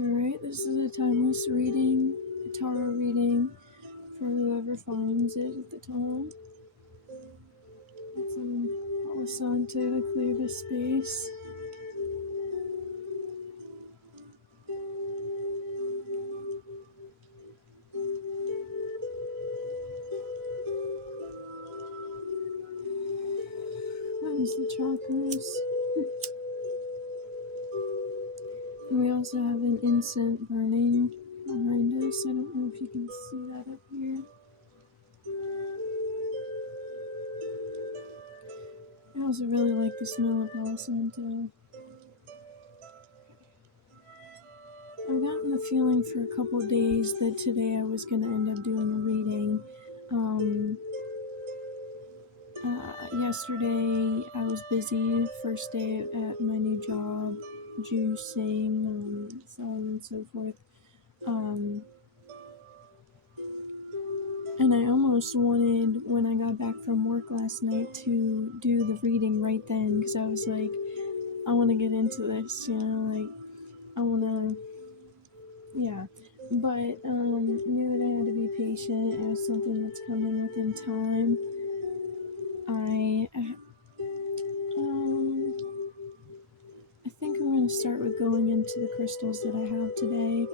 Alright, this is a timeless reading, a tarot reading for whoever finds it at the time. It's an Palisante to clear the space. Cleanse the chakras. And we also have an incense burning behind us. I don't know if you can see that up here. I also really like the smell of Palisante. I've gotten the feeling for a couple of days that today I was going to end up doing a reading. Yesterday I was busy, first day at my new job, juicing, so on and so forth. And I almost wanted, when I got back from work last night, to do the reading right then, because I was like, I want to get into this, like, I want to, yeah. But, knew that I had to be patient. It was something that's coming within time. I think I'm going to start with going into the crystals that I have today.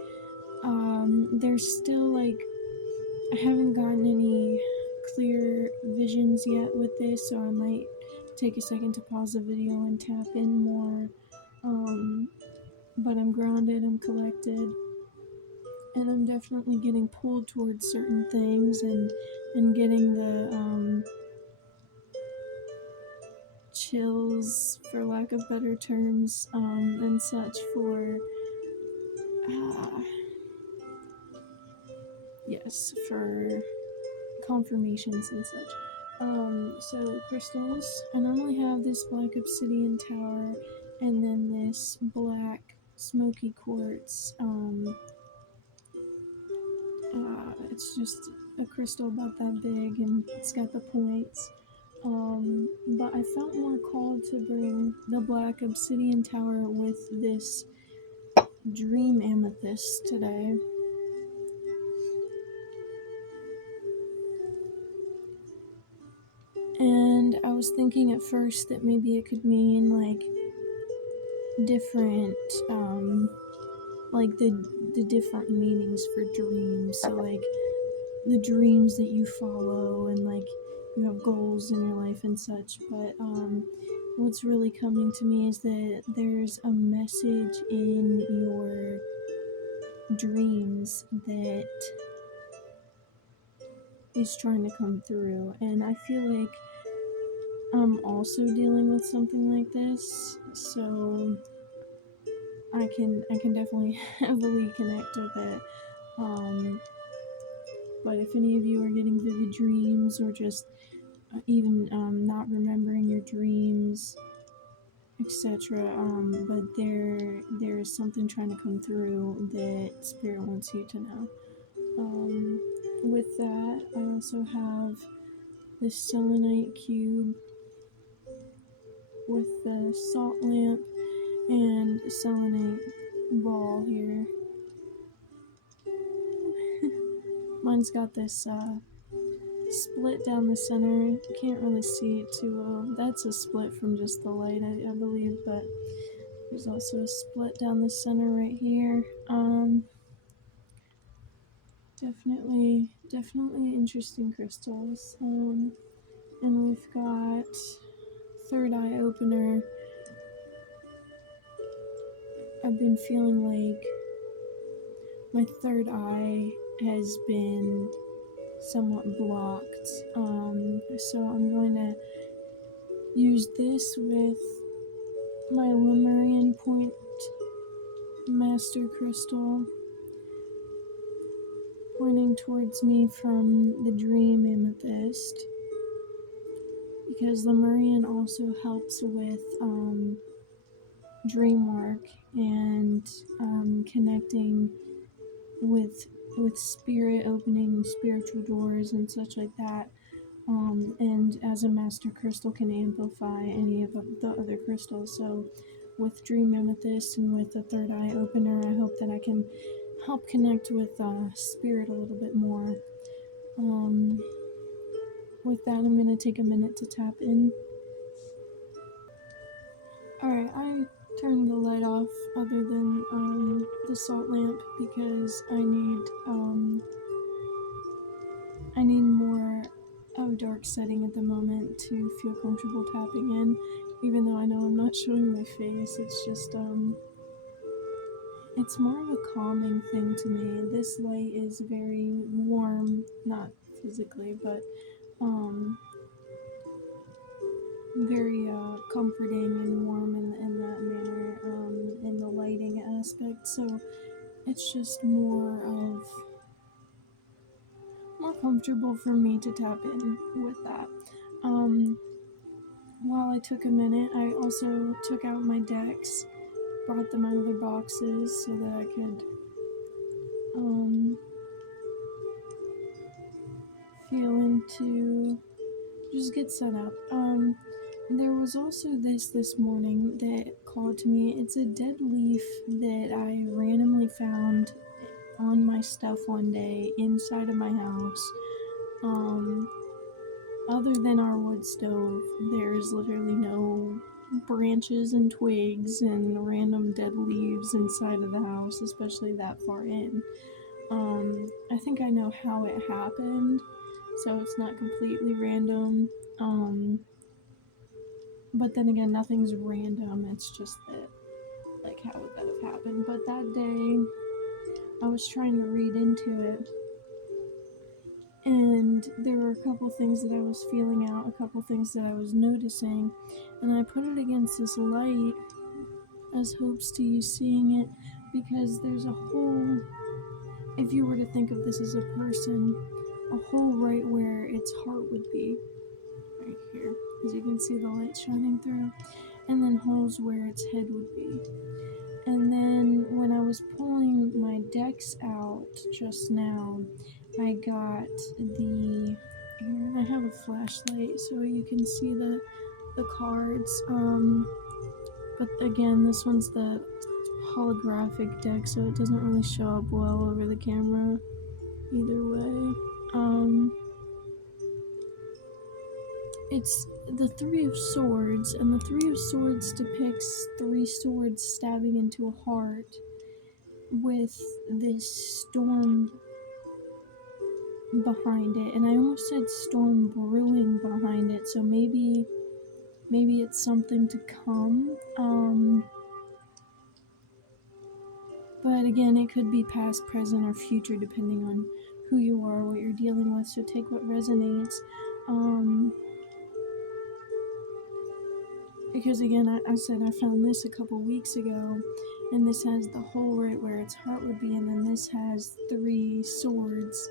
There's still, like, I haven't gotten any clear visions yet with this, so I might take a second to pause the video and tap in more. But I'm grounded, I'm collected, and I'm definitely getting pulled towards certain things and getting the chills, for lack of better terms, and such for for confirmations and such. So crystals, I normally have this black obsidian tower and then this black smoky quartz. It's just a crystal about that big and it's got the points. But I felt more called to bring the black obsidian tower with this dream amethyst today. And I was thinking at first that maybe it could mean like different, like the different meanings for dreams. So like the dreams that you follow and like you have goals in your life and such. But what's really coming to me is that there's a message in your dreams that is trying to come through, and I feel like I'm also dealing with something like this, so I can definitely heavily connect with it. But if any of you are getting vivid dreams or just even not remembering your dreams, etc., but there is something trying to come through that Spirit wants you to know. With that, I also have this selenite cube with the salt lamp and selenite ball here. Mine's got this split down the center. You can't really see it too well. That's a split from just the light, I believe, but there's also a split down the center right here. Definitely interesting crystals. And we've got third eye opener. I've been feeling like my third eye has been somewhat blocked. So I'm going to use this with my Lemurian Point Master Crystal, pointing towards me from the Dream Amethyst, because Lemurian also helps with dream work and connecting with spirit, opening spiritual doors and such like that. And as a master crystal can amplify any of the other crystals. So with Dream Amethyst and with the Third Eye Opener, I hope that I can help connect with Spirit a little bit more. With that, I'm going to take a minute to tap in. Alright, I turned the light off other than the salt lamp because I need more of a dark setting at the moment to feel comfortable tapping in, even though I know I'm not showing my face. It's just it's more of a calming thing to me. This light is very warm, not physically, but very comforting and warm in that manner, in the lighting aspect. So it's just more comfortable for me to tap in with that. While I took a minute, I also took out my decks, brought them out of their boxes so that I could feel into just get set up. There was also this morning that called to me. It's a dead leaf that I randomly found on my stuff one day inside of my house. Other than our wood stove, there's literally no branches and twigs and random dead leaves inside of the house, especially that far in. I think I know how it happened, so it's not completely random. But then again, nothing's random, it's just that, like, how would that have happened? But that day, I was trying to read into it, and there were a couple things that I was feeling out, a couple things that I was noticing, and I put it against this light as hopes to you seeing it, because there's a hole, if you were to think of this as a person, a hole right where its heart would be, right here, as you can see the light shining through, and then holes where its head would be. And then when I was pulling my decks out just now, I got here I have a flashlight so you can see the cards. But again, this one's the holographic deck, so it doesn't really show up well over the camera either way. It's the Three of Swords, and the Three of Swords depicts three swords stabbing into a heart with this storm behind it, and I almost said storm brewing behind it, so maybe it's something to come. But again, it could be past, present, or future depending on who you are, what you're dealing with, so take what resonates. Because again, I said I found this a couple weeks ago, and this has the hole right where its heart would be, and then this has three swords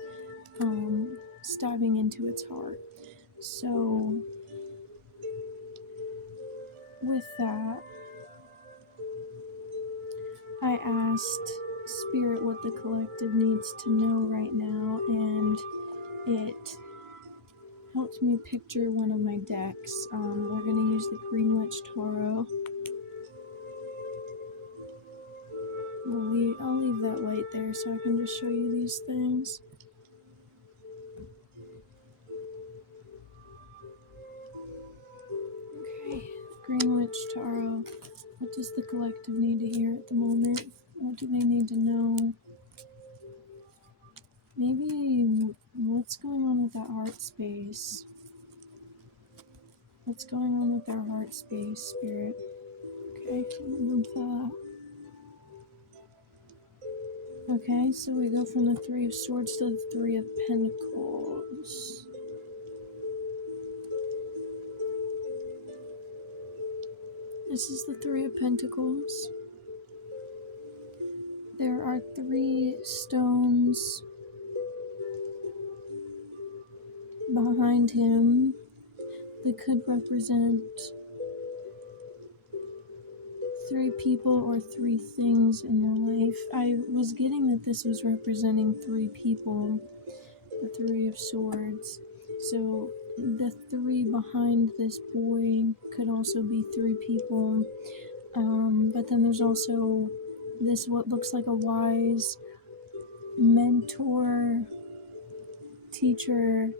stabbing into its heart. So with that, I asked Spirit what the collective needs to know right now, and it helped me picture one of my decks. We're going to use the Green Witch Tarot. I'll leave that light there so I can just show you these things. Okay, Green Witch Tarot. What does the collective need to hear at the moment? What do they need to know? Maybe what's going on with that heart space? What's going on with our heart space, Spirit? Okay, can remove that. Okay, so we go from the Three of Swords to the Three of Pentacles. This is the Three of Pentacles. There are three stones behind him that could represent three people or three things in your life. I was getting that this was representing three people, the Three of Swords. So the three behind this boy could also be three people. But then there's also this what looks like a wise mentor teacher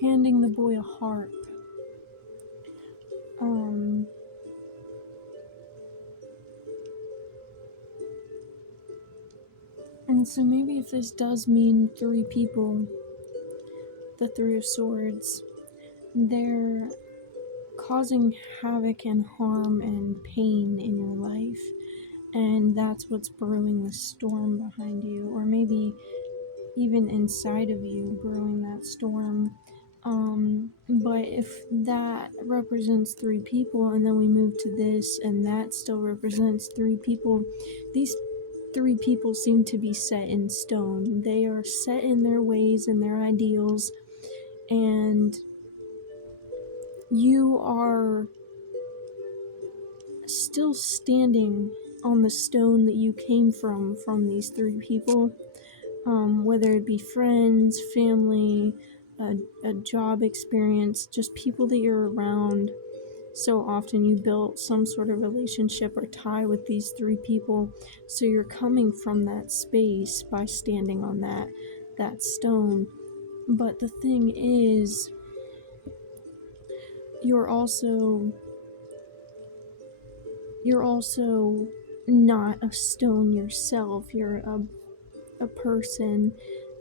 handing the boy a harp. And so maybe if this does mean three people, the Three of Swords, they're causing havoc and harm and pain in your life, and that's what's brewing the storm behind you, or maybe even inside of you brewing that storm. But if that represents three people, and then we move to this, and that still represents three people, these three people seem to be set in stone. They are set in their ways and their ideals, and you are still standing on the stone that you came from these three people, whether it be friends, family, a job experience, just people that you're around. So often you built some sort of relationship or tie with these three people, so you're coming from that space by standing on that stone. But the thing is, you're also not a stone yourself. You're a person.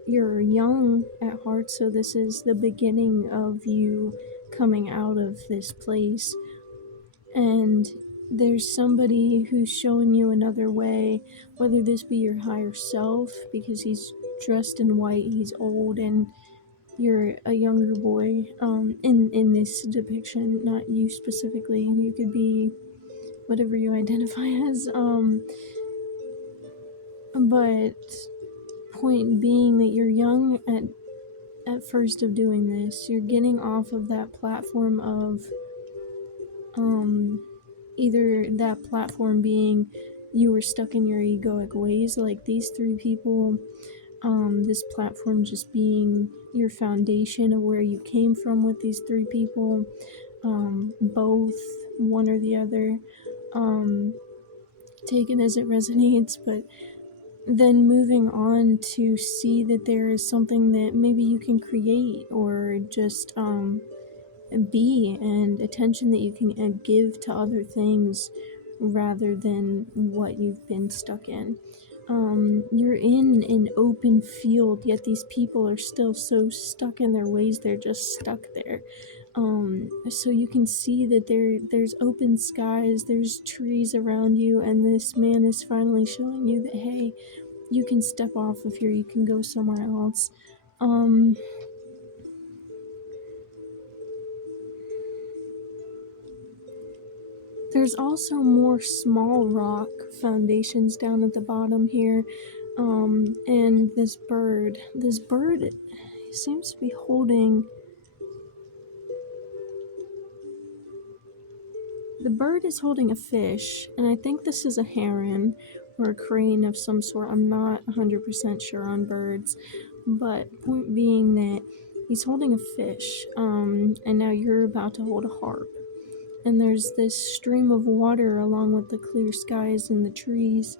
You're young at heart, so this is the beginning of you coming out of this place. And there's somebody who's showing you another way, whether this be your higher self, because he's dressed in white, he's old, and you're a younger boy, in this depiction, not you specifically. You could be whatever you identify as, but point being that you're young at first of doing this. You're getting off of that platform of either that platform being you were stuck in your egoic ways, like these three people, this platform just being your foundation of where you came from with these three people, both, one or the other, taken as it resonates, but then moving on to see that there is something that maybe you can create, or just be, and attention that you can give to other things rather than what you've been stuck in. You're in an open field, yet these people are still so stuck in their ways, they're just stuck there. So you can see that there's open skies, there's trees around you, and this man is finally showing you that, hey, you can step off of here, you can go somewhere else. There's also more small rock foundations down at the bottom here, and this bird seems to be holding. The bird is holding a fish, and I think this is a heron or a crane of some sort. I'm not 100% sure on birds, but point being that he's holding a fish, and now you're about to hold a harp. And there's this stream of water along with the clear skies and the trees.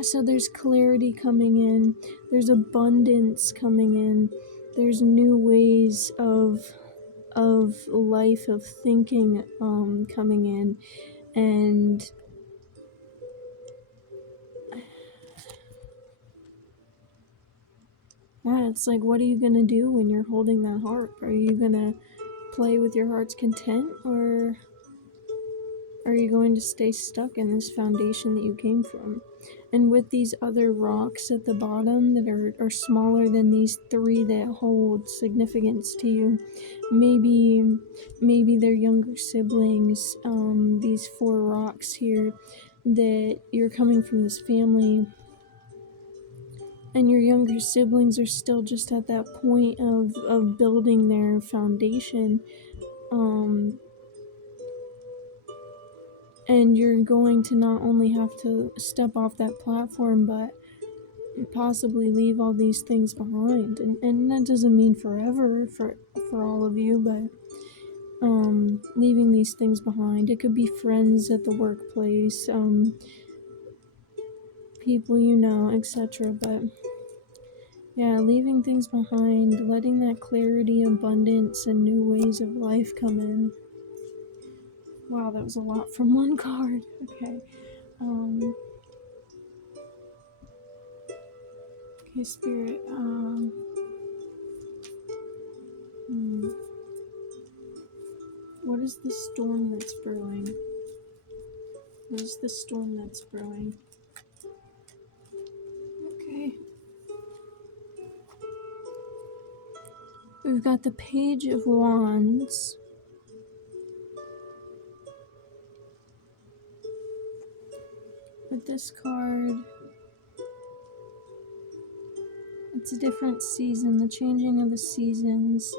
So there's clarity coming in, there's abundance coming in, there's new ways of life, of thinking, coming in, and yeah, it's like, what are you gonna do when you're holding that harp? Are you gonna play with your heart's content, or are you going to stay stuck in this foundation that you came from? And with these other rocks at the bottom that are smaller than these three that hold significance to you, maybe they're younger siblings, these four rocks here, that you're coming from this family, and your younger siblings are still just at that point of building their foundation, and you're going to not only have to step off that platform, but possibly leave all these things behind. And that doesn't mean forever for all of you, but leaving these things behind. It could be friends at the workplace, people you know, etc. But yeah, leaving things behind, letting that clarity, abundance, and new ways of life come in. Wow, that was a lot from one card. Okay. Okay, Spirit. What is the storm that's brewing? What is the storm that's brewing? Okay. We've got the Page of Wands. With this card, it's a different season, the changing of the seasons.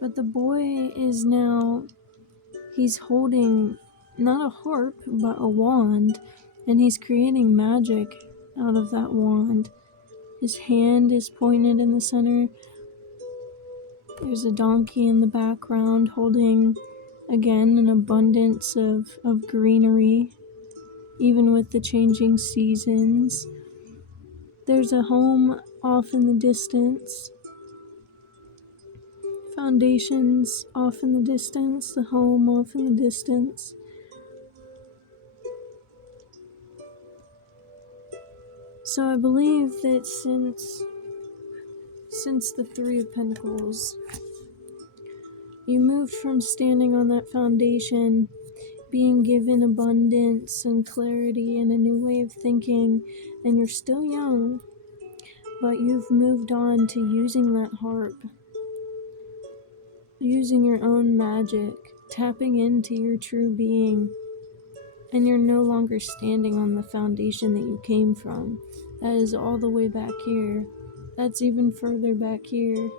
But the boy is now, he's holding not a harp, but a wand, and he's creating magic out of that wand. His hand is pointed in the center. There's a donkey in the background holding, again, an abundance of greenery, even with the changing seasons. There's a home off in the distance. Foundations off in the distance, the home off in the distance. So I believe that since the Three of Pentacles, you moved from standing on that foundation, being given abundance and clarity and a new way of thinking, and you're still young, but you've moved on to using that harp, using your own magic, tapping into your true being, and you're no longer standing on the foundation that you came from. That is all the way back here. That's even further back here.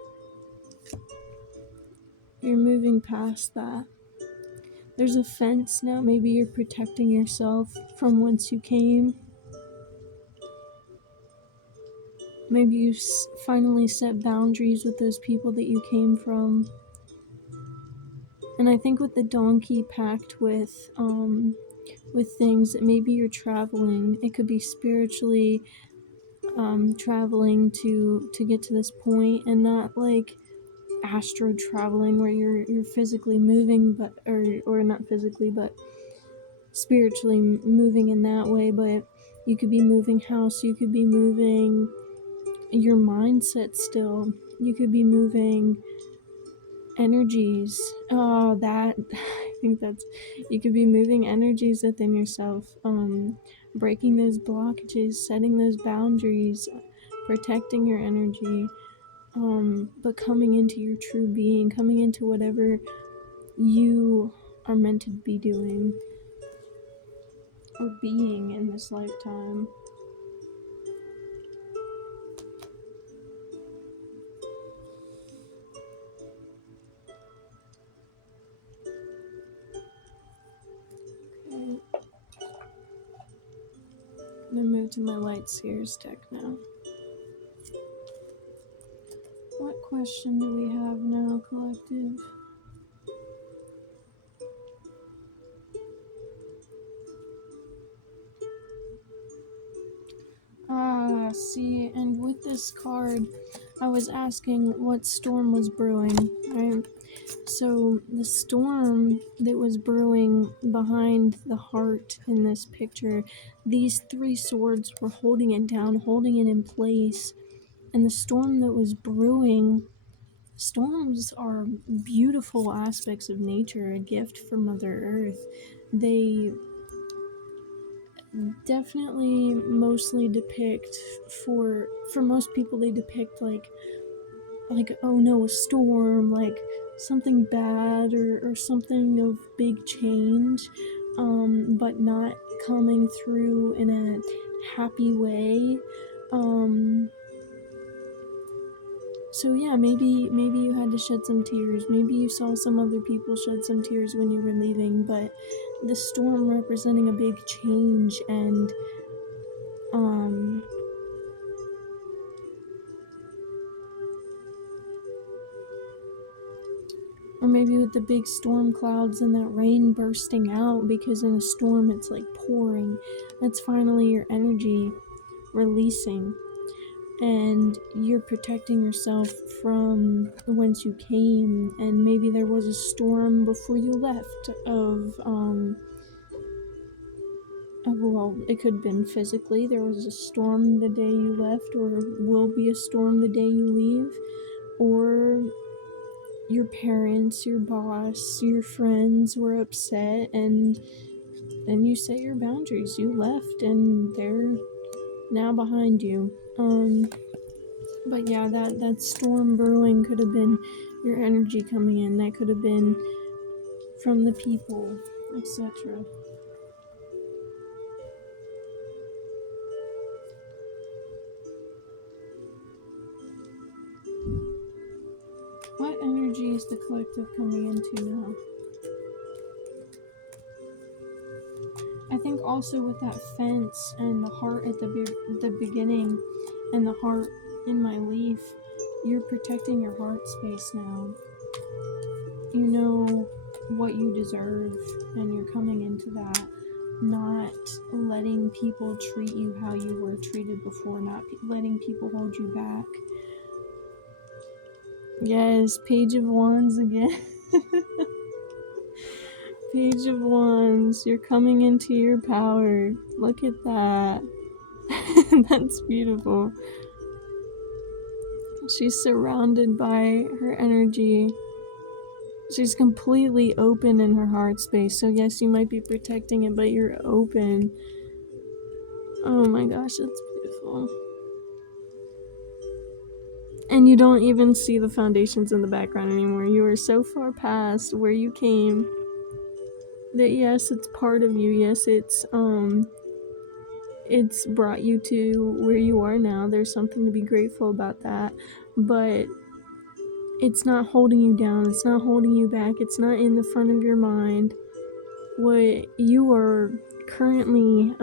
You're moving past that. There's a fence now. Maybe you're protecting yourself from whence you came. Maybe you finally set boundaries with those people that you came from. And I think with the donkey packed with things that maybe you're traveling, it could be spiritually traveling to get to this point, and not like astro traveling where you're physically moving, but or not physically but spiritually moving in that way. But you could be moving house, you could be moving your mindset still, you could be moving energies. Oh, that I think that's, you could be moving energies within yourself, breaking those blockages, setting those boundaries, protecting your energy, but coming into your true being, coming into whatever you are meant to be doing or being in this lifetime. Okay. I'm gonna move to my light seers deck now. What question do we have now, collective? See, and with this card, I was asking what storm was brewing, right? So the storm that was brewing behind the heart in this picture, these three swords were holding it down, holding it in place. And the storm that was brewing, storms are beautiful aspects of nature, a gift from Mother Earth. They definitely mostly depict, for most people, they depict like oh no, a storm, like something bad, or something of big change, but not coming through in a happy way. So yeah, maybe you had to shed some tears, maybe you saw some other people shed some tears when you were leaving, but the storm representing a big change, and Or maybe with the big storm clouds and that rain bursting out, because in a storm it's like pouring. That's finally your energy releasing. And you're protecting yourself from whence you came. And maybe there was a storm before you left well, it could have been physically. There was a storm the day you left, or will be a storm the day you leave. Or your parents, your boss, your friends were upset, and then you set your boundaries. You left, and they're now behind you. But yeah, that storm brewing could have been your energy coming in. That could have been from the people, etc. What energy is the collective coming into now? I think also with that fence and the heart at the beginning and the heart in my leaf, you're protecting your heart space now. You know what you deserve, and you're coming into that, not letting people treat you how you were treated before, not letting people hold you back. Yes, Page of Wands again. Page of Wands, you're coming into your power. Look at that. That's beautiful. She's surrounded by her energy. She's completely open in her heart space. So yes, you might be protecting it, but you're open. Oh my gosh, that's beautiful. And you don't even see the foundations in the background anymore. You are so far past where you came that yes, it's part of you. Yes, it's brought you to where you are now. There's something to be grateful about that. But it's not holding you down. It's not holding you back. It's not in the front of your mind. What you are currently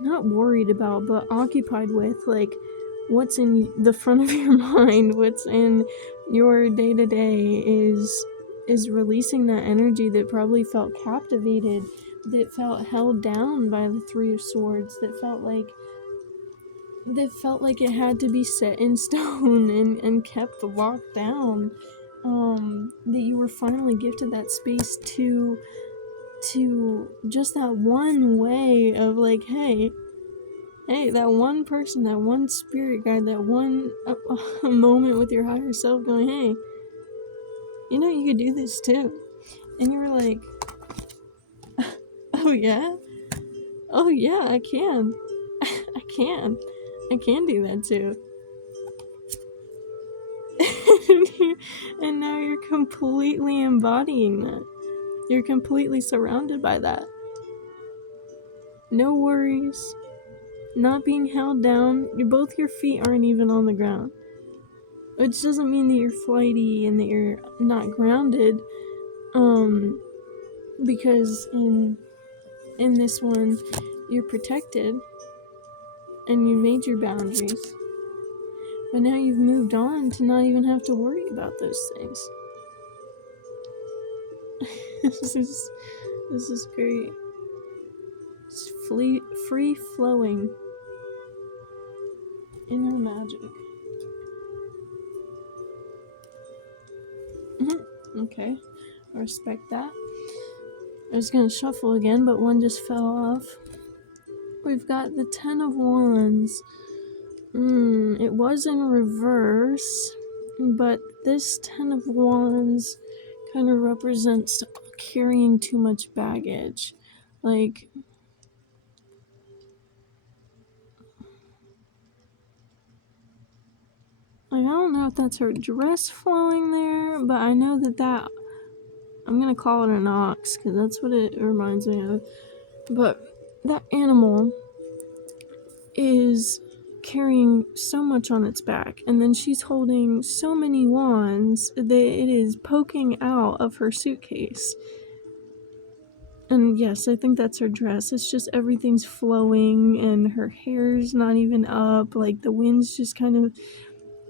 not worried about, but occupied with, like what's in the front of your mind, what's in your day-to-day is releasing that energy that probably felt captivated, that felt held down by the Three of Swords, that felt like it had to be set in stone and kept locked down. That you were finally gifted that space to just that one way of like, hey, that one person, that one spirit guide, that one moment with your higher self going, hey, you could do this too. And you were like, oh yeah, I can. I can do that too. And now you're completely embodying that. You're completely surrounded by that. No worries. Not being held down. Both your feet aren't even on the ground. Which doesn't mean that you're flighty and that you're not grounded. Because in this one, you're protected. And you made your boundaries. But now you've moved on to not even have to worry about those things. This is great. It's free flowing inner magic. Okay, I respect that. I was gonna shuffle again, but one just fell off. We've got the Ten of Wands. It was in reverse, but this Ten of Wands kind of represents carrying too much baggage. Like, I don't know if that's her dress flowing there, but I know that I'm gonna call it an ox, because that's what it reminds me of. But that animal is carrying so much on its back, and then she's holding so many wands that it is poking out of her suitcase. And yes, I think that's her dress. It's just everything's flowing, and her hair's not even up. Like, the wind's just kind of...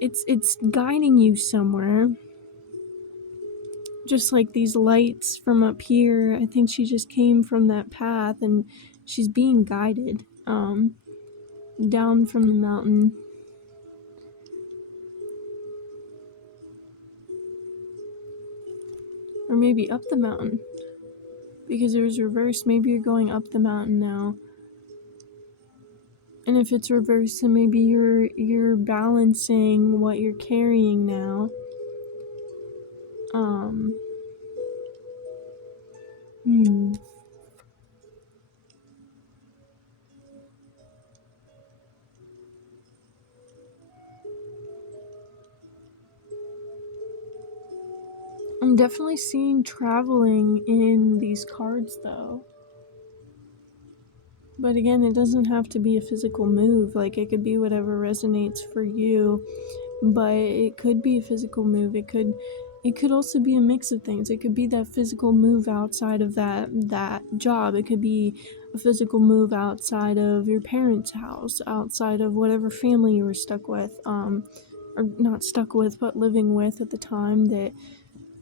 It's guiding you somewhere. just like these lights from up here. I think she just came from that path and she's being guided down from the mountain. Or maybe up the mountain. Because it was reversed, maybe you're going up the mountain now. And if it's reversed, then maybe you're balancing what you're carrying now. I'm definitely seeing traveling in these cards though. But again, it doesn't have to be a physical move. Like, it could be whatever resonates for you. But it could be a physical move. It could also be a mix of things. It could be that physical move outside of that job. It could be a physical move outside of your parents' house, outside of whatever family you were stuck with, or not stuck with, but living with at the time. That,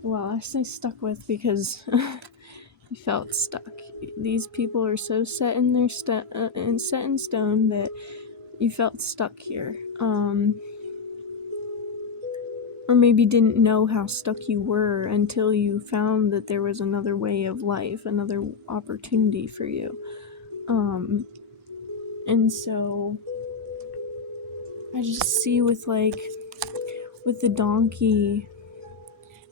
well, I say stuck with because you felt stuck. These people are so set in their set in stone that you felt stuck here. Or maybe didn't know how stuck you were until you found that there was another way of life, another opportunity for you. And so I just see with the donkey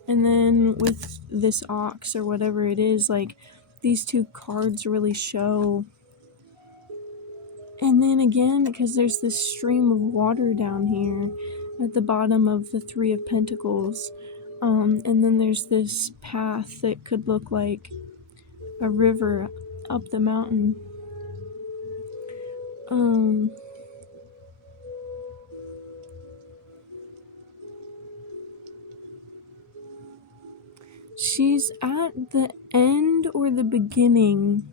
and then with this ox or whatever it is, like these two cards really show. And then again, because there's this stream of water down here at the bottom of the Three of Pentacles, and then there's this path that could look like a river up the mountain. She's at the end or the beginning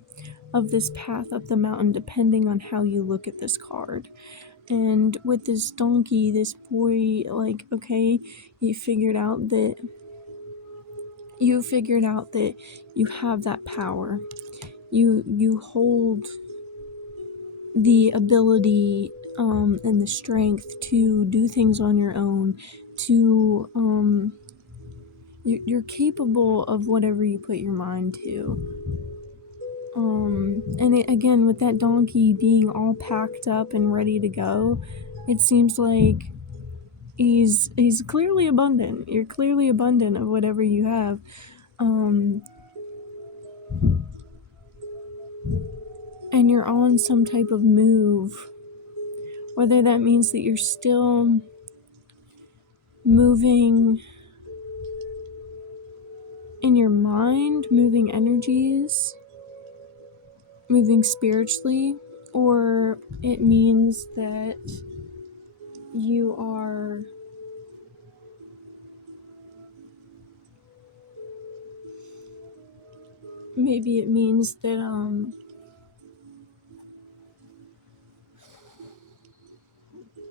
of this path up the mountain, depending on how you look at this card. And with this donkey, this boy, like, okay, you figured out that you have that power. You hold the ability and the strength to do things on your own, to you're capable of whatever you put your mind to. And again, with that donkey being all packed up and ready to go, it seems like he's clearly abundant. You're clearly abundant of whatever you have. And you're on some type of move. Whether that means that you're still moving in your mind, moving energies, moving spiritually, or it means that you are maybe it means that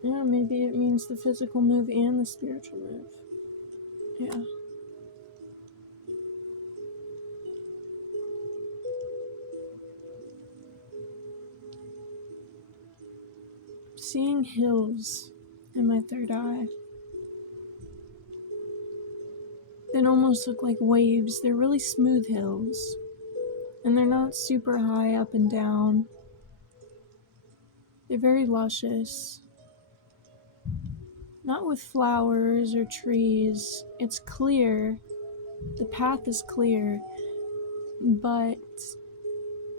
yeah, maybe it means the physical move and the spiritual move. Yeah. Seeing hills in my third eye that almost look like waves. They're really smooth hills. And they're not super high up and down. They're very luscious. Not with flowers or trees. It's clear. The path is clear. But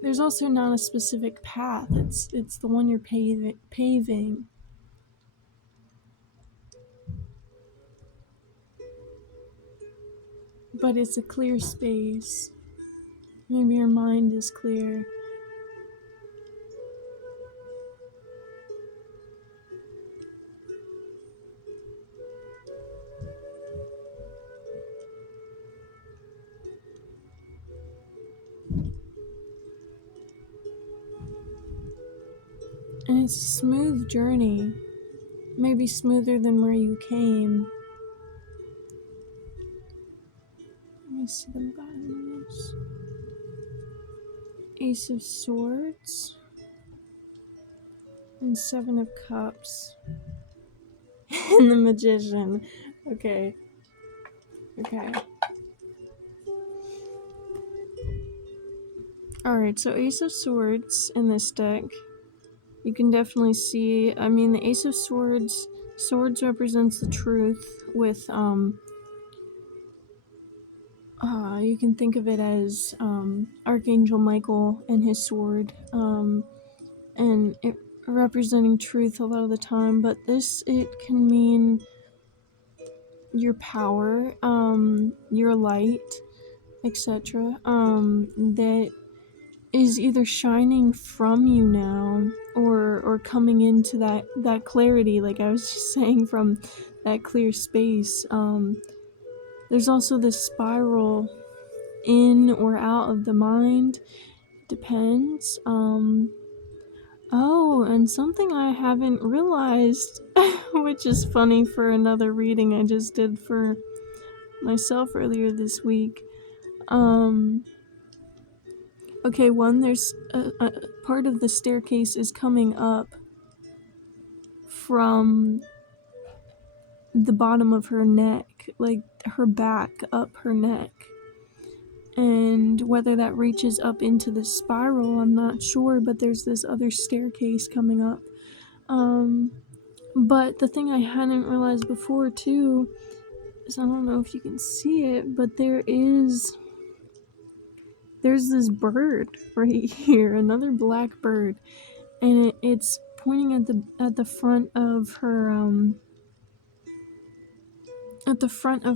there's also not a specific path. It's the one you're paving. But it's a clear space. Maybe your mind is clear. And it's a smooth journey. Maybe smoother than where you came. Let me see them guiding us. Ace of Swords and Seven of Cups. And the Magician. Okay. Alright, so Ace of Swords in this deck. You can definitely see, I mean, the Ace of Swords, swords represents the truth with, you can think of it as, Archangel Michael and his sword, and it representing truth a lot of the time, but this, it can mean your power, your light, etc., that is either shining from you now or coming into that clarity, like I was just saying, from that clear space. There's also this spiral in or out of the mind, depends. Oh, and something I haven't realized, which is funny for another reading I just did for myself earlier this week. Okay, there's a part of the staircase is coming up from the bottom of her neck, like her back up her neck. And whether that reaches up into the spiral, I'm not sure, but there's this other staircase coming up. But the thing I hadn't realized before too is, I don't know if you can see it, but there's this bird right here, another black bird, and it's pointing at the front of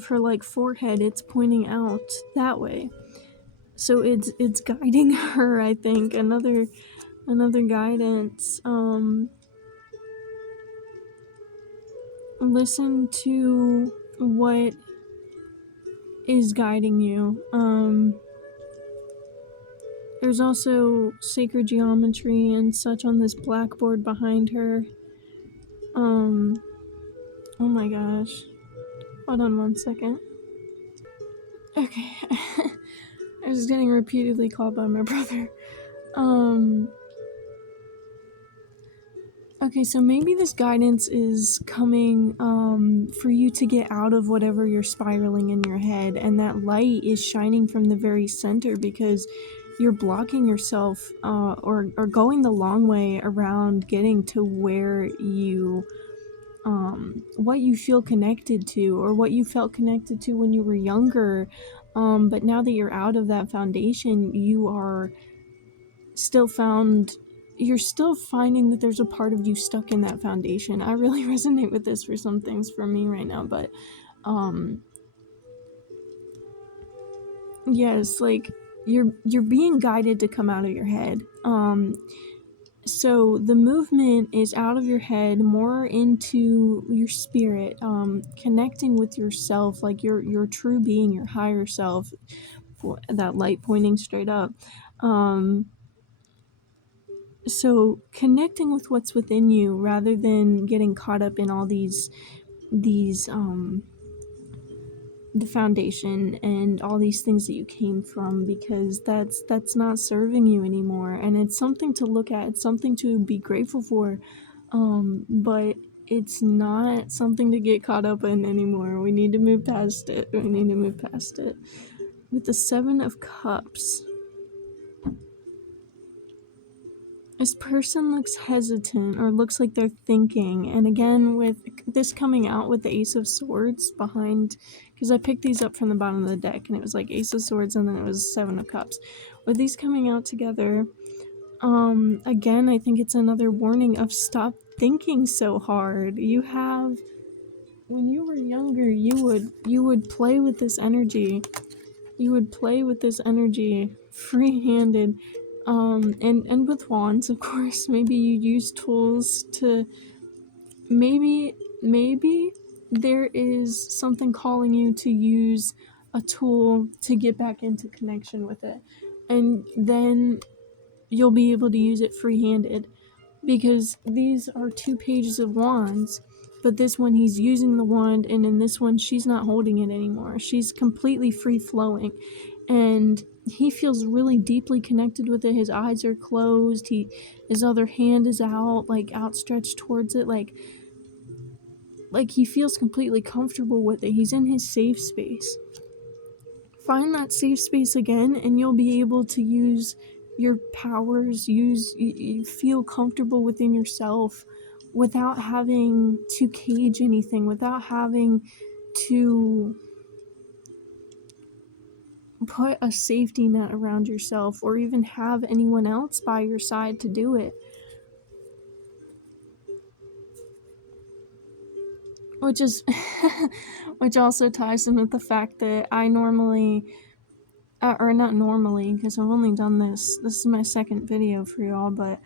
her like forehead. It's pointing out that way, so it's guiding her, I think. Another guidance. Listen to what is guiding you. There's also sacred geometry and such on this blackboard behind her. Oh my gosh. Hold on one second. Okay. I was getting repeatedly called by my brother. Okay, so maybe this guidance is coming for you to get out of whatever you're spiraling in your head, and that light is shining from the very center because you're blocking yourself or going the long way around getting to where you what you feel connected to, or what you felt connected to when you were younger, but now that you're out of that foundation, you're still finding that there's a part of you stuck in that foundation. I really resonate with this for some things for me right now, but yes, like you're being guided to come out of your head. So the movement is out of your head, more into your spirit, connecting with yourself, like your true being, your higher self, that light pointing straight up. So connecting with what's within you rather than getting caught up in all these the foundation and all these things that you came from, because that's not serving you anymore. And it's something to look at, it's something to be grateful for, but it's not something to get caught up in anymore. We need to move past it. With the Seven of Cups, this person looks hesitant, or looks like they're thinking. And again, with this coming out with the Ace of Swords behind, because I picked these up from the bottom of the deck, and it was like Ace of Swords, and then it was Seven of Cups. With these coming out together, again, I think it's another warning of stop thinking so hard. When you were younger, you would play with this energy. You would play with this energy free-handed. And with wands, of course. Maybe you use tools to, maybe there is something calling you to use a tool to get back into connection with it, and then you'll be able to use it free-handed, because these are two pages of wands, But this one, he's using the wand, and in this one, she's not holding it anymore. She's completely free flowing, and he feels really deeply connected with it. His eyes are closed. His other hand is out, like outstretched towards it, like he feels completely comfortable with it. He's in his safe space. Find that safe space again, and you'll be able to use your powers. You feel comfortable within yourself without having to cage anything, without having to put a safety net around yourself or even have anyone else by your side to do it. Which also ties in with the fact that I normally, or not normally, because I've only done this is my second video for y'all, but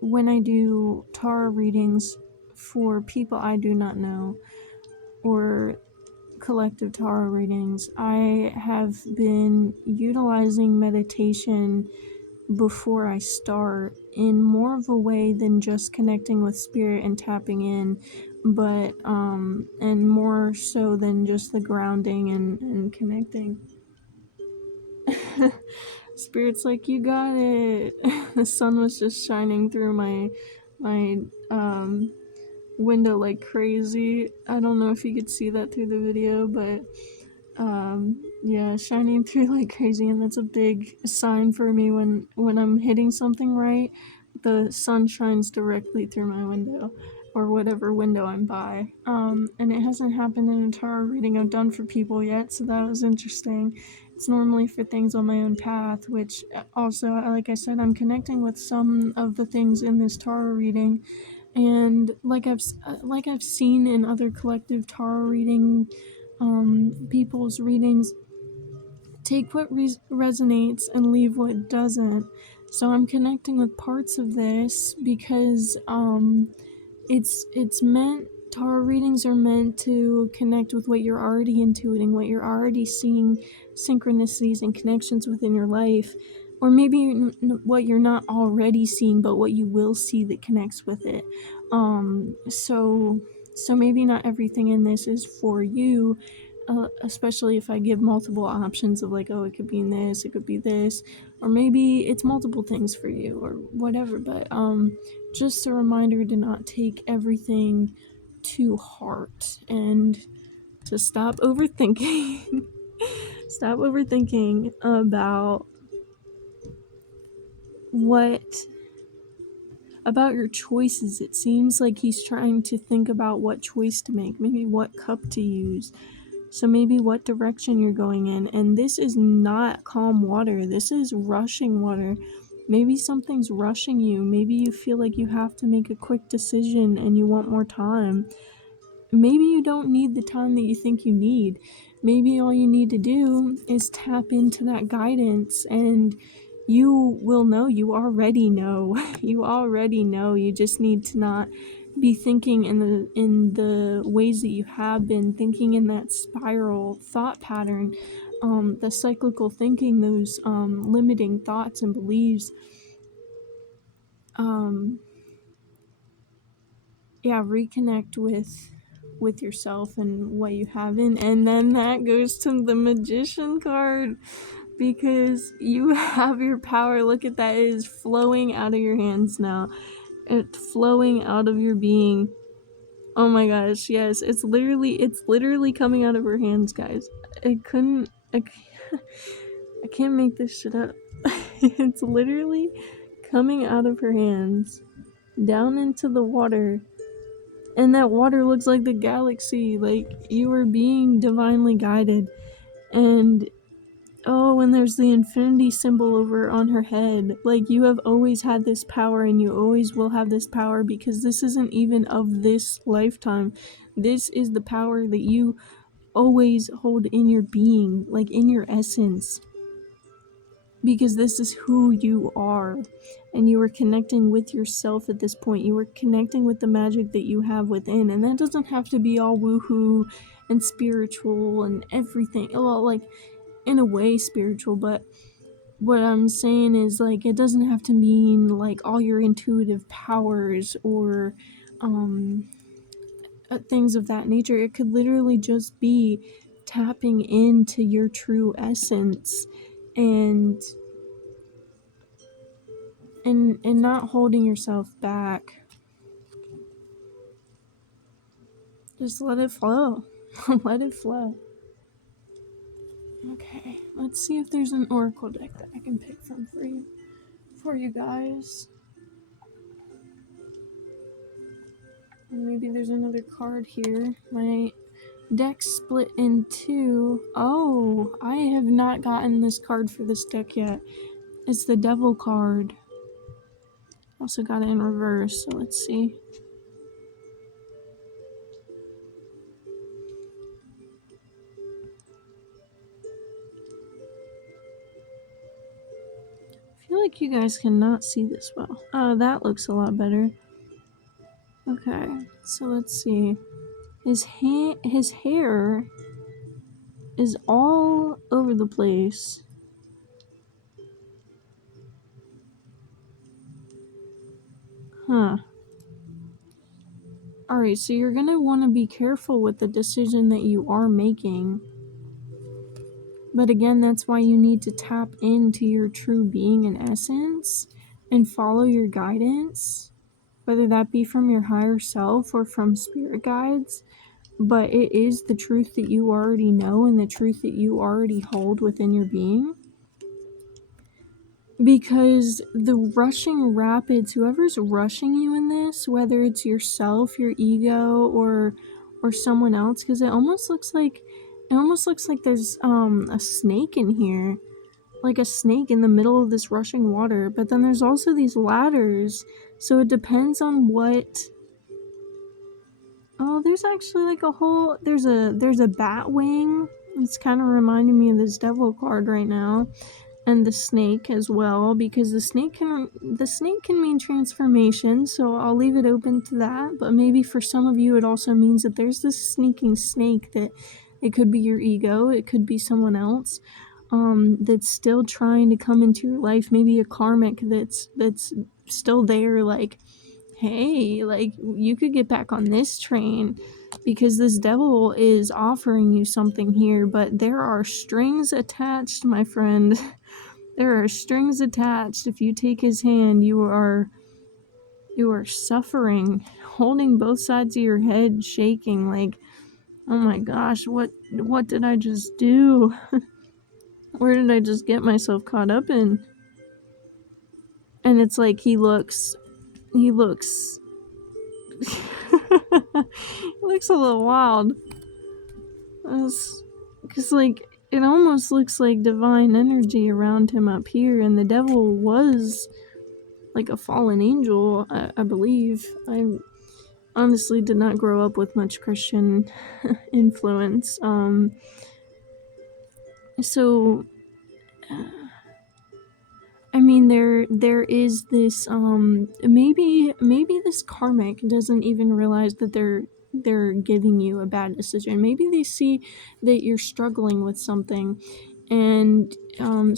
when I do tarot readings for people I do not know, or collective tarot readings, I have been utilizing meditation before I start in more of a way than just connecting with spirit and tapping in, but and more so than just the grounding and connecting. Spirit's like, you got it. The sun was just shining through my window like crazy. I don't know if you could see that through the video, but yeah, shining through like crazy, and that's a big sign for me when I'm hitting something right. The sun shines directly through my window, or whatever window I'm by. And it hasn't happened in a tarot reading I've done for people yet, so that was interesting. It's normally for things on my own path, which also, like I said, I'm connecting with some of the things in this tarot reading, and like I've seen in other collective tarot reading people's readings, take what resonates and leave what doesn't. So I'm connecting with parts of this because it's meant, tarot readings are meant to connect with what you're already intuiting, what you're already seeing, synchronicities and connections within your life, or maybe what you're not already seeing but what you will see that connects with it. So maybe not everything in this is for you, especially if I give multiple options of like, oh, it could be in this, it could be this, or maybe it's multiple things for you or whatever. But just a reminder to not take everything to heart and to stop overthinking. Stop overthinking about your choices. It seems like he's trying to think about what choice to make, maybe what cup to use. So maybe what direction you're going in. And this is not calm water. This is rushing water. Maybe something's rushing you. Maybe you feel like you have to make a quick decision and you want more time. Maybe you don't need the time that you think you need. Maybe all you need to do is tap into that guidance, and you will know. You already know. You already know. You just need to not be thinking in the ways that you have been thinking, in that spiral thought pattern, the cyclical thinking, those limiting thoughts and beliefs. Reconnect with yourself and what you have in, and then that goes to the Magician card, because you have your power. Look at that, it is flowing out of your hands now. It's flowing out of your being. Oh my gosh, yes, it's literally coming out of her hands, guys. I can't make this shit up. It's literally coming out of her hands down into the water, and that water looks like the galaxy. Like, you are being divinely guided. And oh, and there's the infinity symbol over on her head. Like, you have always had this power, and you always will have this power, because this isn't even of this lifetime. This is the power that you always hold in your being, like in your essence, because this is who you are. And you are connecting with yourself at this point. You are connecting with the magic that you have within, and that doesn't have to be all woohoo and spiritual and everything. Well, like, in a way spiritual, but what I'm saying is, like, it doesn't have to mean like all your intuitive powers or um things of that nature. It could literally just be tapping into your true essence and and not holding yourself back. Just let it flow. Let it flow. Okay, let's see if there's an oracle deck that I can pick from for you guys. Maybe there's another card here. My deck split in two. Oh, I have not gotten this card for this deck yet. It's the Devil card. Also got it in reverse, so let's see. I feel like you guys cannot see this well. Oh, that looks a lot better. Okay, so let's see. His hair is all over the place. Huh. Alright, so you're gonna want to be careful with the decision that you are making. But again, that's why you need to tap into your true being and essence and follow your guidance, whether that be from your higher self or from spirit guides. But it is the truth that you already know and the truth that you already hold within your being. Because the rushing rapids, whoever's rushing you in this, whether it's yourself, your ego, or someone else, because it almost looks like there's a snake in here, like a snake in the middle of this rushing water. But then there's also these ladders, so it depends on what. Oh, there's actually like a whole there's a bat wing. It's kind of reminding me of this devil card right now, and the snake as well, because the snake can mean transformation, so I'll leave it open to that. But maybe for some of you it also means that there's this sneaking snake, that it could be your ego, it could be someone else that's still trying to come into your life, maybe a karmic that's still there, like, hey, like, you could get back on this train, because this devil is offering you something here, but there are strings attached, my friend. There are strings attached. If you take his hand, you are suffering, holding both sides of your head, shaking like, oh my gosh, what did I just do? Where did I just get myself caught up in? And it's like he looks he looks a little wild. Because, like, it almost looks like divine energy around him up here, and the devil was like a fallen angel, I believe. I honestly did not grow up with much Christian influence. So I mean, there is this maybe this karmic doesn't even realize that they're giving you a bad decision. Maybe they see that you're struggling with something, and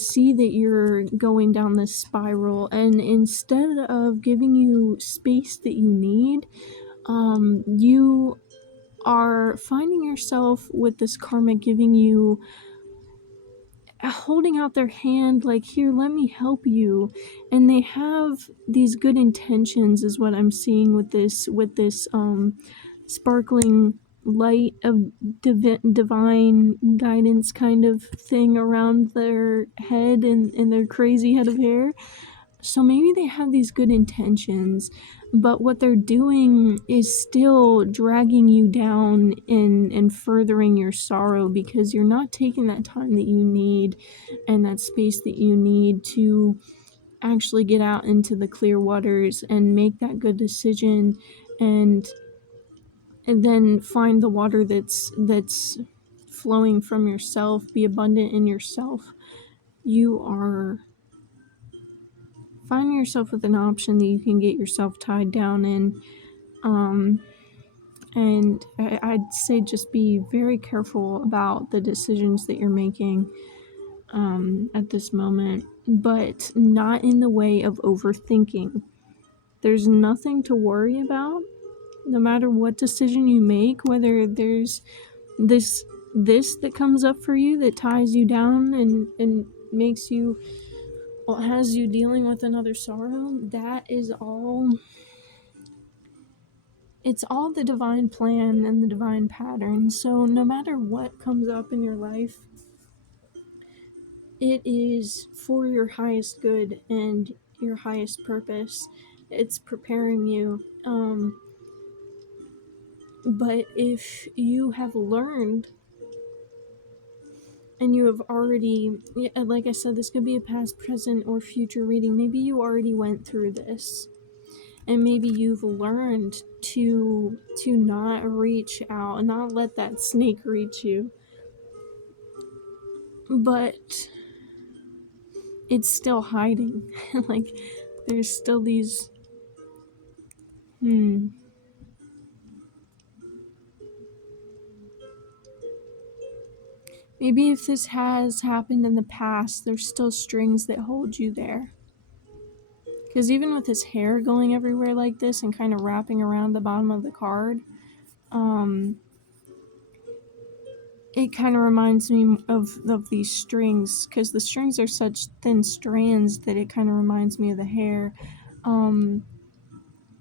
see that you're going down this spiral, and instead of giving you space that you need, you are finding yourself with this karmic giving you, holding out their hand, like, here, let me help you. And they have these good intentions, is what I'm seeing with this sparkling light of divine guidance kind of thing around their head and their crazy head of hair. So maybe they have these good intentions, but what they're doing is still dragging you down and furthering your sorrow, because you're not taking that time that you need and that space that you need to actually get out into the clear waters and make that good decision, and then find the water that's flowing from yourself, be abundant in yourself. You are finding yourself with an option that you can get yourself tied down in. And I'd say just be very careful about the decisions that you're making. at this moment, but not in the way of overthinking. There's nothing to worry about, no matter what decision you make, whether there's this that comes up for you that ties you down and makes you, well, has you dealing with another sorrow. That is all, it's all the divine plan and the divine pattern. So no matter what comes up in your life, it is for your highest good and your highest purpose. It's preparing you. But if you have learned and you have already, like I said, this could be a past, present, or future reading. Maybe you already went through this, and maybe you've learned to not reach out and not let that snake reach you. But it's still hiding. Like, there's still these maybe if this has happened in the past, there's still strings that hold you there. Because even with his hair going everywhere like this and kind of wrapping around the bottom of the card, it kind of reminds me of these strings, because the strings are such thin strands that it kind of reminds me of the hair.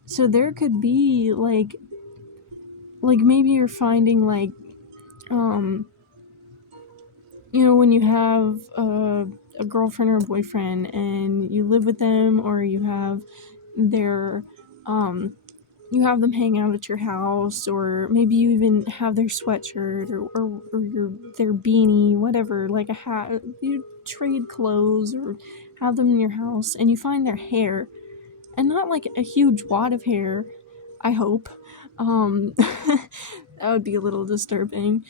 So there could be like maybe you're finding like, when you have a girlfriend or a boyfriend and you live with them, or you have their you have them hang out at your house, or maybe you even have their sweatshirt or their beanie, whatever, like a hat. You trade clothes or have them in your house, and you find their hair, and not like a huge wad of hair, I hope. That would be a little disturbing,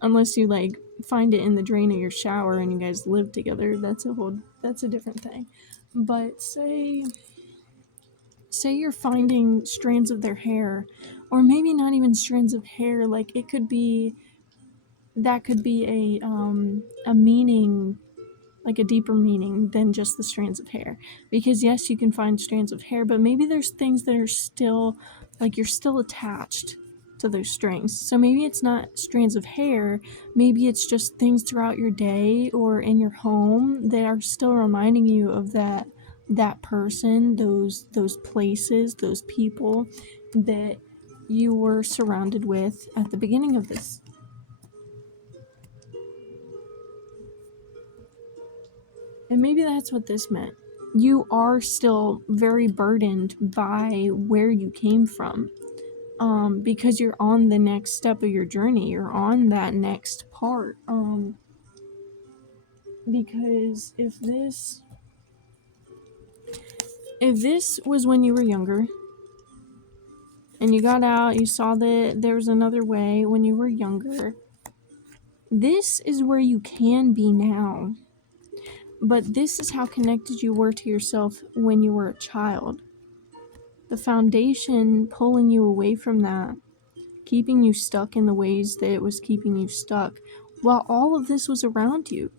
unless you like find it in the drain of your shower and you guys live together. That's a different thing. But say you're finding strands of their hair, or maybe not even strands of hair, like it could be, that could be a meaning, like a deeper meaning than just the strands of hair. Because yes, you can find strands of hair, but maybe there's things that are still, like, you're still attached to those strings. So maybe it's not strands of hair, maybe it's just things throughout your day or in your home that are still reminding you of that person, those places, those people that you were surrounded with at the beginning of this. And maybe that's what this meant. You are still very burdened by where you came from, because you're on the next step of your journey. You're on that next part. Because if this was when you were younger, and you got out, you saw that there was another way when you were younger, this is where you can be now. But this is how connected you were to yourself when you were a child. The foundation pulling you away from that, keeping you stuck in the ways that it was keeping you stuck, while all of this was around you.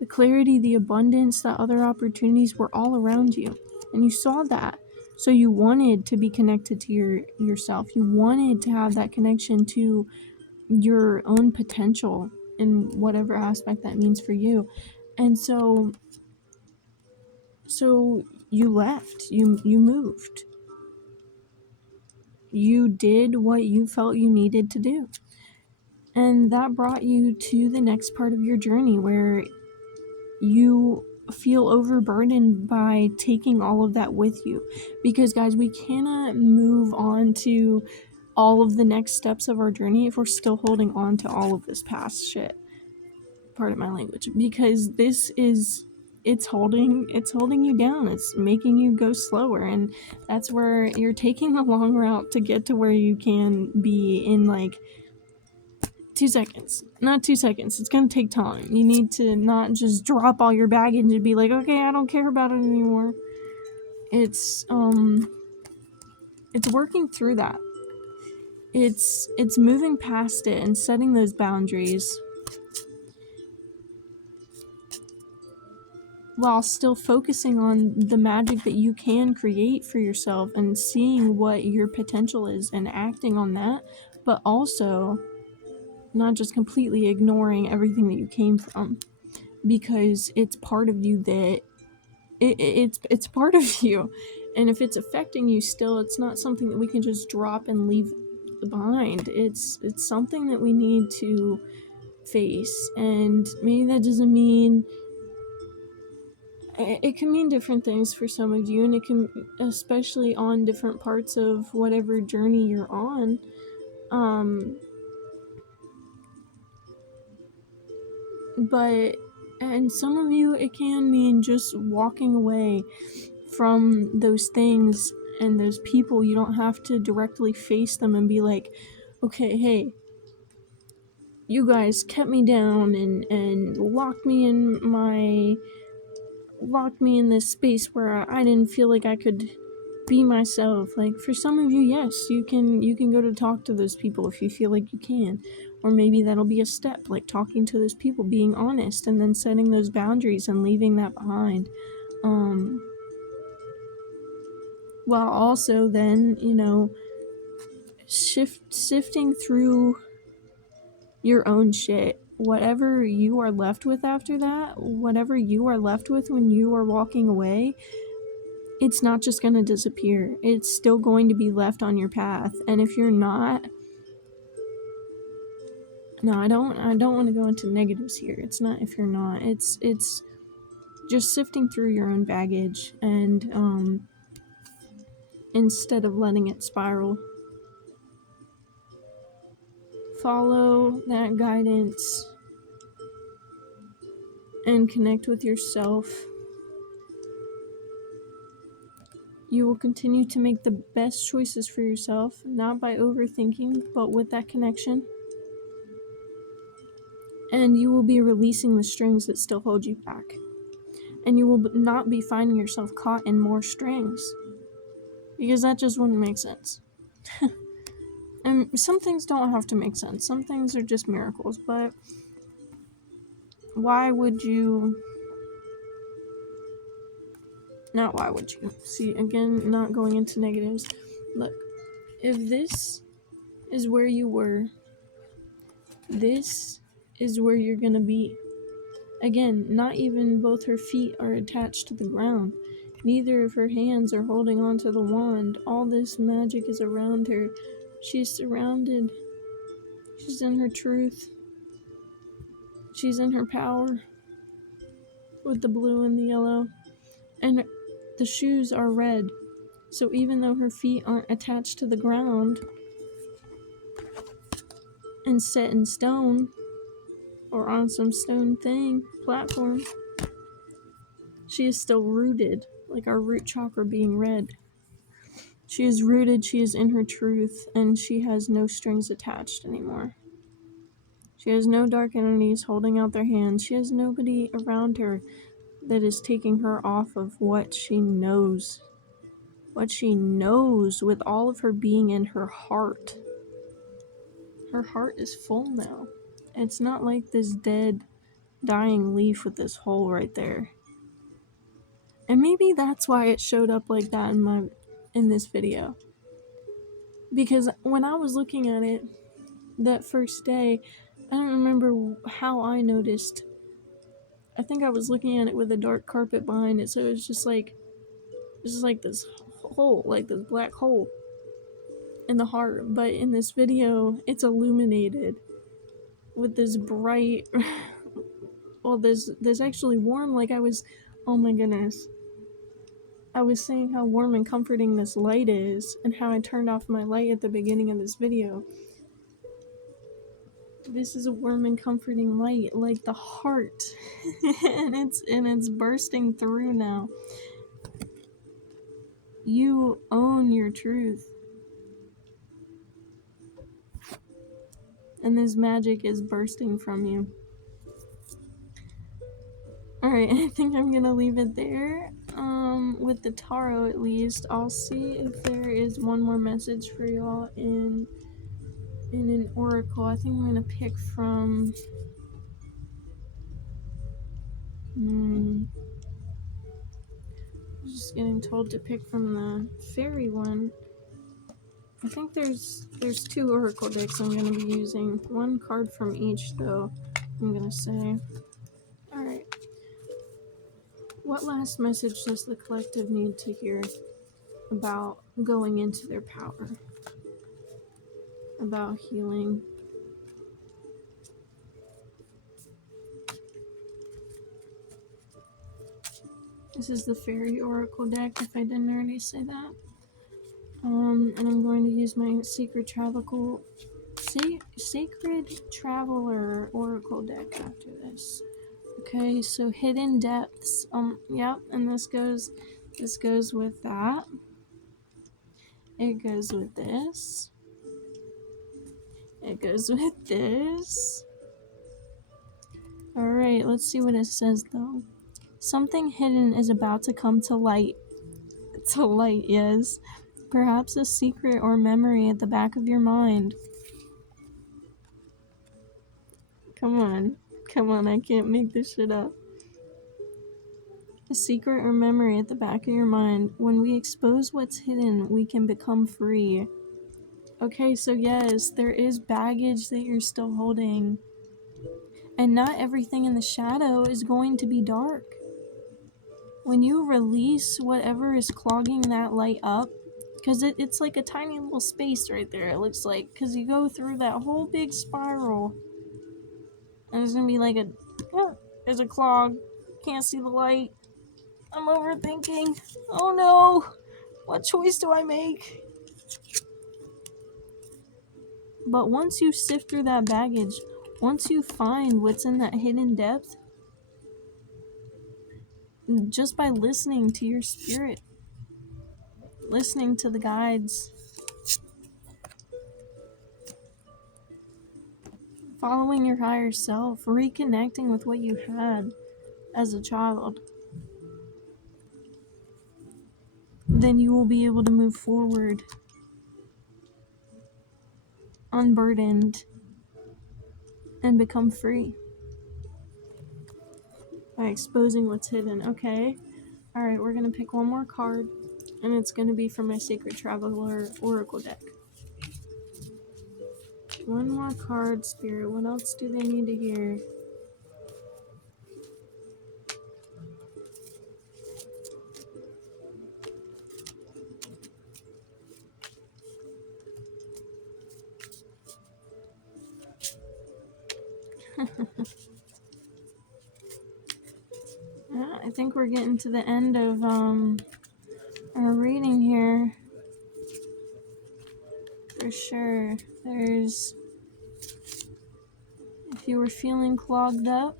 The clarity, the abundance, the other opportunities were all around you. And you saw that. So you wanted to be connected to yourself. You wanted to have that connection to your own potential in whatever aspect that means for you. And so you left. You moved. You did what you felt you needed to do. And that brought you to the next part of your journey, where you feel overburdened by taking all of that with you. Because guys, we cannot move on to all of the next steps of our journey if we're still holding on to all of this past shit. Pardon my language. Because it's holding you down. It's making you go slower, and that's where you're taking the long route to get to where you can be in like 2 seconds. Not 2 seconds. It's gonna take time. You need to not just drop all your baggage and be like, okay, I don't care about it anymore. It's working through that. It's moving past it and setting those boundaries. while still focusing on the magic that you can create for yourself and seeing what your potential is and acting on that, but also not just completely ignoring everything that you came from, because it's part of you that it's part of you, and if it's affecting you still, it's not something that we can just drop and leave behind. It's something that we need to face, and maybe that doesn't mean, it can mean different things for some of you, and it can, especially on different parts of whatever journey you're on. But and some of you, it can mean just walking away from those things and those people. You don't have to directly face them and be like, okay, hey, you guys kept me down and locked me in this space where I didn't feel like I could be myself. Like, for some of you, yes, you can go to talk to those people if you feel like you can, or maybe that'll be a step, like talking to those people, being honest, and then setting those boundaries and leaving that behind, while also then, sifting through your own shit. Whatever you are left with after that, whatever you are left with when you are walking away, it's not just going to disappear. It's still going to be left on your path. And if you're not, no, I don't want to go into negatives here. It's not if you're not. It's just sifting through your own baggage, and instead of letting it spiral, follow that guidance and connect with yourself. You will continue to make the best choices for yourself, not by overthinking, but with that connection. And you will be releasing the strings that still hold you back. And you will not be finding yourself caught in more strings, because that just wouldn't make sense. And some things don't have to make sense. Some things are just miracles, but why would you... Not why would you. See, again, not going into negatives. Look, if this is where you were, this is where you're gonna be. Again, not even both her feet are attached to the ground. Neither of her hands are holding onto the wand. All this magic is around her. She's surrounded. She's in her truth. She's in her power. With the blue and the yellow. And the shoes are red. So even though her feet aren't attached to the ground and set in stone, or on some stone platform, she is still rooted, like our root chakra being red. She is rooted, she is in her truth, and she has no strings attached anymore. She has no dark entities holding out their hands. She has nobody around her that is taking her off of what she knows. What she knows with all of her being in her heart. Her heart is full now. It's not like this dead, dying leaf with this hole right there. And maybe that's why it showed up like that in this video. Because when I was looking at it that first day, I don't remember how I noticed. I think I was looking at it with a dark carpet behind it, so it was just like this hole, like this black hole in the heart. But in this video, it's illuminated with this bright, well, this actually warm, like oh my goodness. I was saying how warm and comforting this light is, and how I turned off my light at the beginning of this video. This is a warm and comforting light, like the heart, and it's bursting through now. You own your truth, and this magic is bursting from you. Alright, I think I'm gonna leave it there. With the tarot, at least, I'll see if there is one more message for y'all in an oracle. I think I'm gonna pick from Just getting told to pick from the fairy one. I think there's 2 oracle decks I'm going to be using. 1 card from each, though, I'm going to say. Alright. What last message does the collective need to hear about going into their power? About healing? This is the fairy oracle deck, if I didn't already say that. And I'm going to use my Sacred Traveler Oracle deck after this. Okay, so Hidden Depths. Yep, and this goes with that. It goes with this. It goes with this. Alright, let's see what it says though. Something hidden is about to come to light. To light, yes. Perhaps a secret or memory at the back of your mind. Come on, I can't make this shit up. A secret or memory at the back of your mind. When we expose what's hidden, we can become free. Okay, so yes, there is baggage that you're still holding. And not everything in the shadow is going to be dark. When you release whatever is clogging that light up, because it's like a tiny little space right there, it looks like, because you go through that whole big spiral. And there's going to be like there's a clog. Can't see the light. I'm overthinking. Oh no! What choice do I make? But once you sift through that baggage, once you find what's in that hidden depth, just by listening to your spirit, listening to the guides, following your higher self, reconnecting with what you had as a child, then you will be able to move forward unburdened and become free by exposing what's hidden. Okay. Alright, we're going to pick one more card, and it's going to be from my Sacred Traveler Oracle deck. One more card, Spirit. What else do they need to hear? Yeah, I think we're getting to the end of our reading here. For sure. There's... If you were feeling clogged up,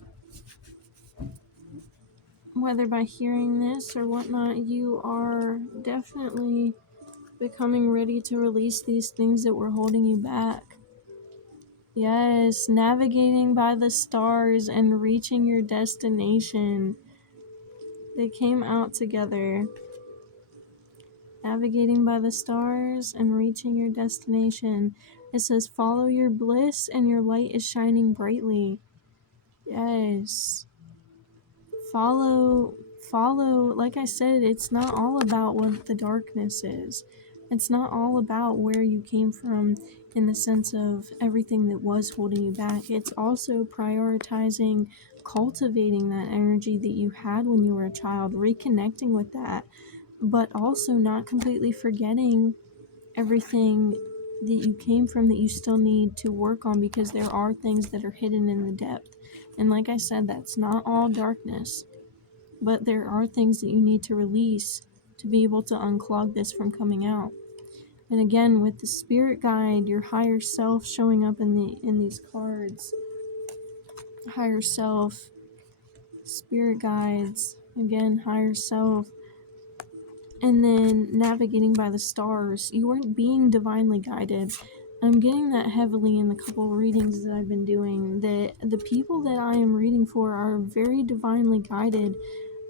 whether by hearing this or whatnot, you are definitely becoming ready to release these things that were holding you back. Yes, navigating by the stars and reaching your destination. They came out together. Navigating by the stars and reaching your destination. It says, follow your bliss and your light is shining brightly. Yes. Follow, like I said, it's not all about what the darkness is. It's not all about where you came from in the sense of everything that was holding you back. It's also prioritizing cultivating that energy that you had when you were a child, reconnecting with that, but also not completely forgetting everything that you came from that you still need to work on, because there are things that are hidden in the depth. And like I said, that's not all darkness, but there are things that you need to release to be able to unclog this from coming out. And again, with the spirit guide, your higher self showing up in these cards. Higher self, spirit guides, again, higher self. And then navigating by the stars. You weren't being divinely guided. I'm getting that heavily in the couple readings that I've been doing. That the people that I am reading for are very divinely guided.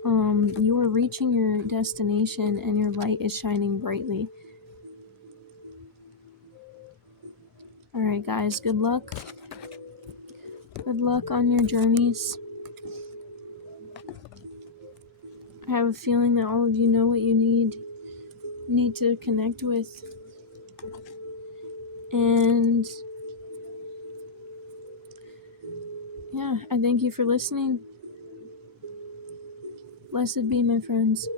You are reaching your destination and your light is shining brightly. Alright guys, good luck. Good luck on your journeys. I have a feeling that all of you know what you need to connect with. And yeah, I thank you for listening. Blessed be, my friends.